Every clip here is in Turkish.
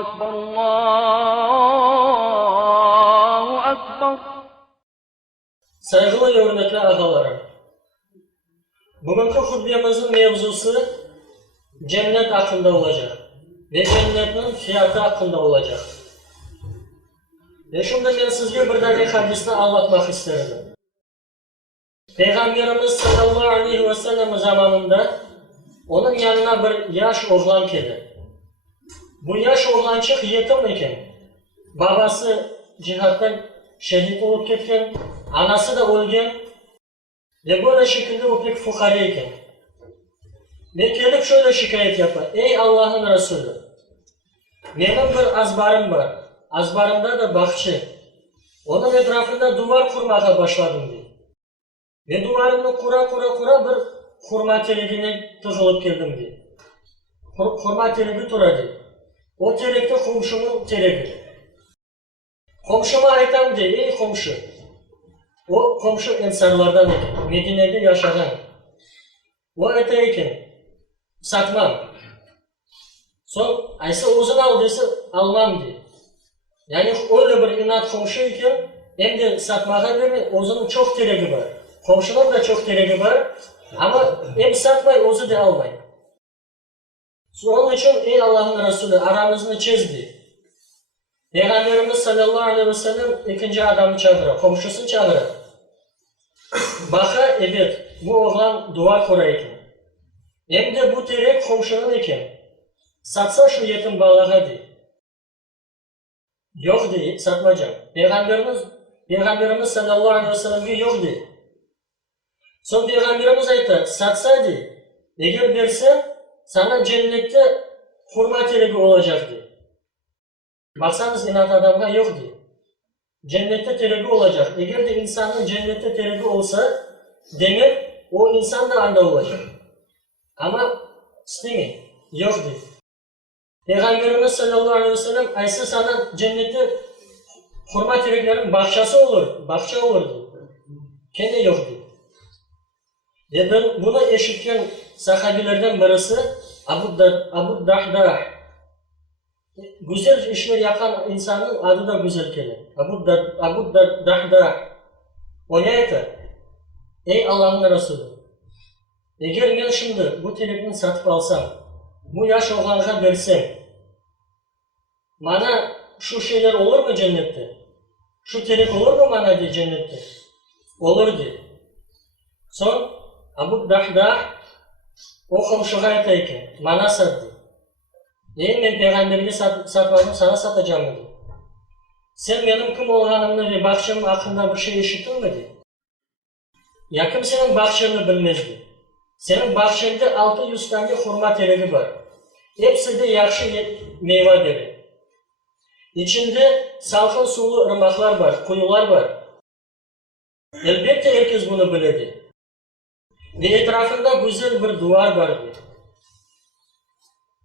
أكبر الله أكبر. Saygılı ve hürmetli ağalarım, bugünkü hutbemizin mevzusu cennet hakkında olacak ve cennetin fiyatı hakkında olacak. Ve şimdi ben sizge bir tane hadisini anlatmak isterim. Peygamberimiz sallallahu aleyhi ve sellem zamanında onun yanına bir yaş oğlan geldi. Bu yaş oğlancık yetim iken, babası cihattan şehit olup ketken, anası da ölgen ve böyle şekilde o pek fukara iken. Ve gelip şöyle şikayet yapar: ey Allah'ın Resulü, benim bir azbarım var. Azbarımda da bahçe. Onun etrafında duvar kurmaya başladım diye. Ve duvarını kura bir hurma tereğine tıkılıp geldim diye. Hurma tereği turadı. O terekte komşumun tereği. Komşuma aytam diye: ey komşu. O komşu ensarlardan iken, Medine'de yaşayan. O eteyken satmam. Son aysa uzun al dese almam diye. Yani öyle bir inat komşu iken hem de satmaya verme, uzunun çok tereği var. Komşunun da çok tereği var ama hem satmay, ozu da almay. Onun için ey Allah'ın Resulü aramızını çizdi. Peygamberimiz sallallahu aleyhi ve sellem ikinci adamı çağırır, komşusunu çağırır. Baka evet, bu oğlan duvar kurayken. Hem de bu terek komşunun iken. Satsa şu yetim balığa diye. Yok diye, satmayacağım. Peygamberimiz sallallahu aleyhi ve sellem'e yok diye. Son Peygamberimiz ayıttı, satsa diye. Eğer verse, sana cennette hurma tereği olacak diye. Baksanız inat adamına yok diye. Cennette tereği olacak. Eğer de insanın cennette tereği olsa, demek o insan da anda olacak. Ama istemiyor, yok diye. Peygamberimiz sallallahu aleyhi ve sellem aysa sana cennette hurma tereklerin bahçesi olur, bahçe olur diye. Kendi yok diye. Ve ben bunu eşitken sahabilerden birisi Abu Dahdah. Güzel işler yapan insanın adı da güzel gelir. Abu Dahdah. O ne etti? Ey Allah'ın Resulü, eğer ben şimdi bu telefonu satıp alsam, bu yaş oğlanına versem, bana şu şeyler olur mu cennette? Şu telefon olur mu bana diye cennette? Olur diye. Son Abu Dahdah o komşuya aytayken, bana sattı. Ey ben peygamberine satmadım, sana satacağım dedi. Sen benim kim olganımı ve bahçemin hakkında bir şey işittin mi dedi. Yakın senin bahçeni bilmezdi. Senin bahçende 600 tane hurma tereği var. Hepsi de yakşı meyve deri. İçinde salkın sulu ırmaklar var, kuyular var. Elbette herkes bunu bilirdi. Ve etrafında güzel bir duvar vardı.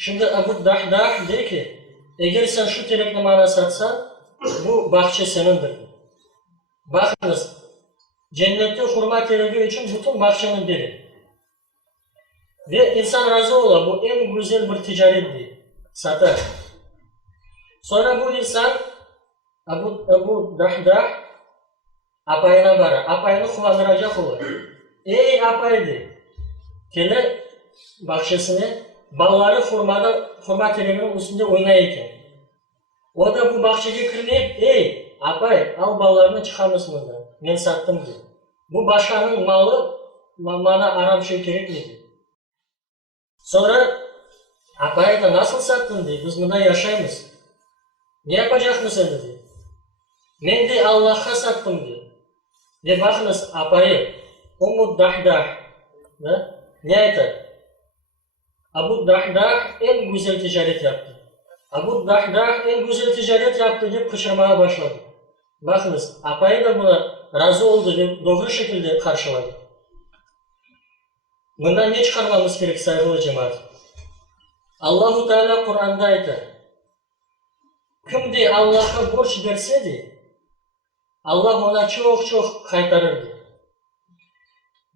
Şimdi Abu Dahdah dedi ki, eğer sen şu terekle bana satsan, bu bahçe senindir. Bakınız, cennette hurma tereği için bütün bahçenin deri. Ve insan razı ola, bu en güzel bir ticaretti, satar. Sonra bu insan, Abu Dahdah, apayına barar, apayını kullandıracak olur. Ey apaydı, gele bahçesine, balları hurma tereğinin üstünde oynayırken. O da bu bahçeye kirleyip, ey apay, al ballarını çıkar mısın orada? Ben sattım diyor. Bu başkanın malı, bana aram şey gerekmedi. Sonra apayı da nasıl sattın diye, biz bunda yaşayımız. Ne yapacak mısın dedi. Ben de Allah'a sattım diye. Ve bakınız apayı, Abu Dahdah, ne ayıtır? Abu Dahdah en güzel ticaret yaptı. Abu Dahdah en güzel ticaret yaptı deyip kışırmaya başladı. Bakınız apayı da buna razı oldu ve doğru şekilde karşıladı. Bundan ne çıkarmamız gerek saygılı cemaat? Allah-u Teala Kur'an'da ayıtır. Kim de Allah'a borç verseydi, Allah ona çok kaytarırdı.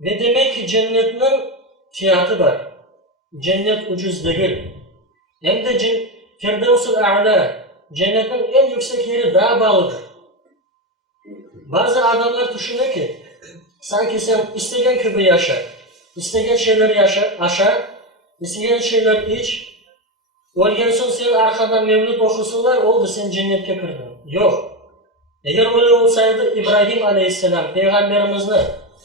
Ve demek ki cennetin fiyatı var. Cennet ucuz değil. Hem de Firdevsul A'la, cennetin en yüksek yeri dağ bağlıdır. Bazı adamlar düşünüyor ki, sanki sen istediğin gibi yaşa, istediğin şeyleri yaşa, istediğin şeyleri iç, ondan sonra senin arkadan mevlüt okusunlar, oldu sen cennete girdin. Yok. Eğer öyle olsaydı İbrahim Aleyhisselam Peygamberimizni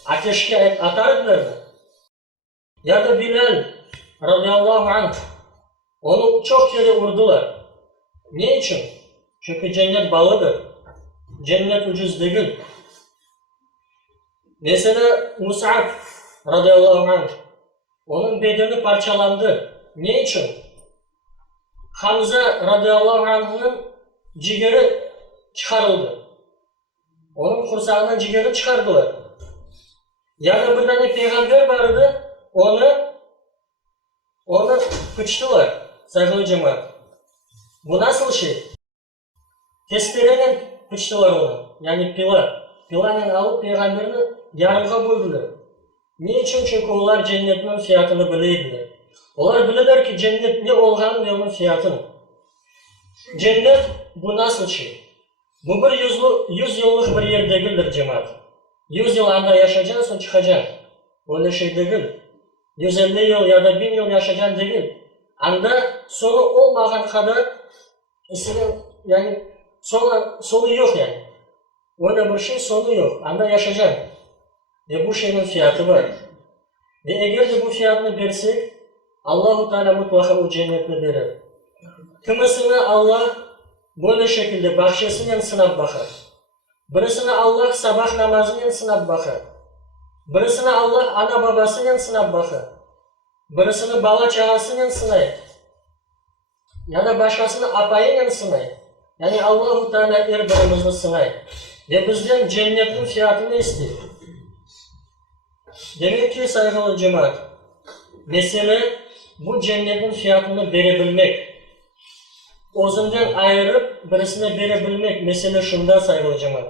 ateşe atardılar mı? Ya da Bilal radıyallahu anh onu çok kere vurdular. Ne için? Çünkü cennet bağlıdır. Cennet ucuz değil. Mesela Mus'ab radıyallahu anh onun bedeni parçalandı. Ne için? Hamza radıyallahu anh'ın ciğeri çıkarıldı. Onun kursağından ciğeri çıkardılar. Ya da bir tane peygamber vardı, onu kıçtılar saygılı cemaat. Bu nasıl şey? Testereyle kıçtılar onu. Yani pilayla alıp peygamberini yarımga böldüler. Niçin? Çünkü onlar cennetin fiyatını bilirdiler. Onlar bilirler ki cennet ne olgan ve onun fiyatını. Cennet bu nasıl şey? Bu bir 100 yıllık bir yer değildir cemaat. 100 yıl anda yaşayacaksın çıkacaksın. Öyle şey değil. 150 yıl ya da 1000 yıl yaşayacaksın değil. Anda sonu olmayan kadar yani sonu yok yani. Öyle bir şey sonu yok. Anda yaşayacaksın. Ve bu şeyin fiyatı var. Ve eğer de bu fiyatını versek Allah-u Teala mutlaka o cennetini verir. Kimisini Allah böyle şekilde bahçesiyle sınap bakar. Birisini Allah sabah namazıyla sınap bakar. Birisini Allah ana babasıyla sınap bakar. Birisini bala çağasıyla sınayır. Ya da başkasını apayıyla sınayır. Yani Allah-u Teala her birimizni sınayır. Ve bizden cennetin fiyatını istiyor. Demek ki saygılı cemaat, mesele bu cennetin fiyatını verebilmek. Özünden ayırıp birisine verebilmek mesele şunda saygılı cemaat.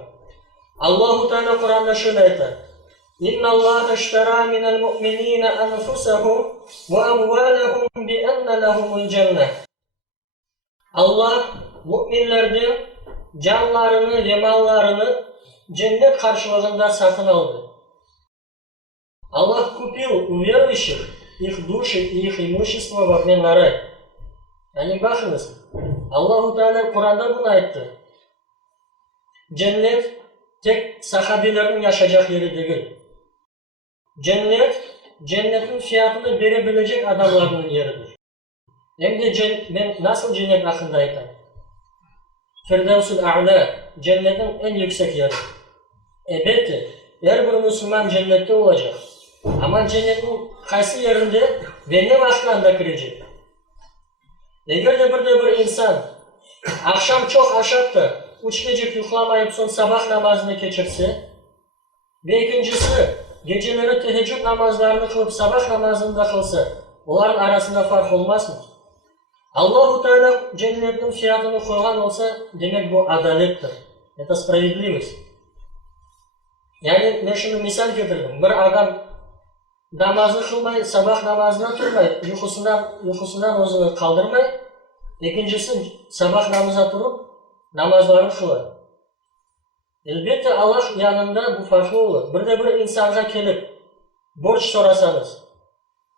Allah-u Teala Kur'an'da şöyle ayetler. İnna Allah iştara minel mu'minine enfusahum ve amvalahum bi enne lahumul cennet. Allah müminlerden canlarını ve mallarını cennet karşılığında satın aldı. Allah купил у верующих их души и их имущество в обмен на рай. Yani bakınız, Allah-u Teala Kur'an'da bunu ayetti. Cennet tek sahabilerin yaşayacak yeri değil. Cennetin fiyatını verebilecek adamların yeridir. Hem de ben nasıl cennet hakkında ayettim? Firdevsul A'la, cennetin en yüksek yeri. Elbette, her bir Müslüman cennette olacak. Ama cennetin kaysi yerinde ve ne vaktinde girecek? Eğer de bir insan akşam çok aşağıda 3 gece yuklamayıp son sabah namazını geçirse ve ikincisi geceleri teheccüd namazlarını kılıp sabah namazını da kılsa onların arasında fark olmaz mı? Allah-u Teala cennetin fiyatını koygan olsa demek bu adalettir. Это справедливость. Yani ben şimdi misal getirdim. Bir adam namazını kılmay, sabah namazına durmay, uykusundan özünü kaldırmay. İkincisi sabah namaza durup namazlarını kılar. Elbette Allah yanında bu farklı olur. Bir insana gelip borç sorasanız,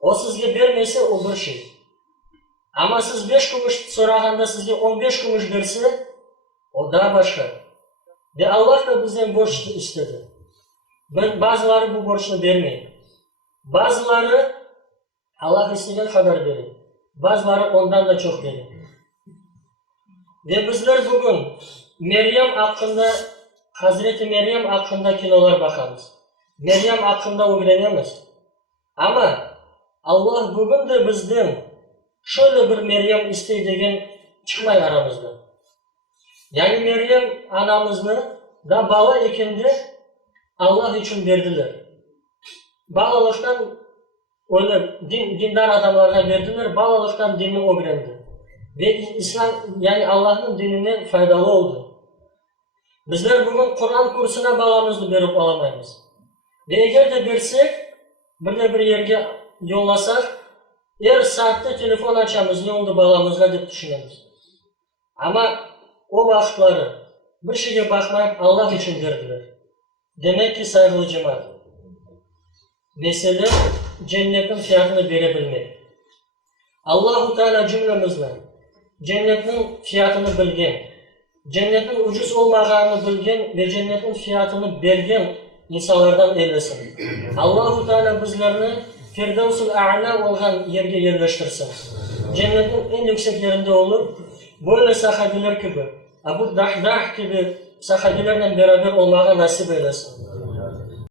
o sizge vermese o bir şey. Ama siz 5 kuruş sorağında sizge 15 kuruş verse, o daha başka. Ve Allah da bizden borç istedi. Bazıları bu borçunu vermeyin. Bazıları Allah istediği kadar verir. Bazıları ondan da çok verir. Ve bizler bugün Meryem hakkında, Hazreti Meryem hakkında kinolar bakarız. Meryem hakkında öğrenemiz. Ama Allah bugün de bizden şöyle bir Meryem istediğin çıkmay aramızda. Yani Meryem anamızı da bala ekinde Allah için verdiler. Balalıktan öyle dindar adamlara verdiler, balalıktan dinini öğrendi. Ve İslam yani Allah'ın dinine faydalı oldu. Bizler bugün Kur'an kursuna balamızı verip alamayız. Ve eğer de versek, bir yerge yollasak, her saatte telefon açamız, ne oldu balamızla diye düşünürüz. Ama o vakitleri bir şeye bakmayıp Allah için verdiler. Demek ki saygılı cemaat, mesele cennetin fiyatını verebilmek. Allah-u Teala cümlemizle cennetin fiyatını bilgen, cennetin ucuz olmağını bilgen ve cennetin fiyatını bergen insanlardan eylesin. Allah-u Teala bizlerini Firdevs-ül A'la olan yerge yerleştirsin. Cennetin en yüksek yerinde olur. Böyle sahabiler gibi, Abu Dahdah gibi sahabilerle beraber olmağa nasip eylesin.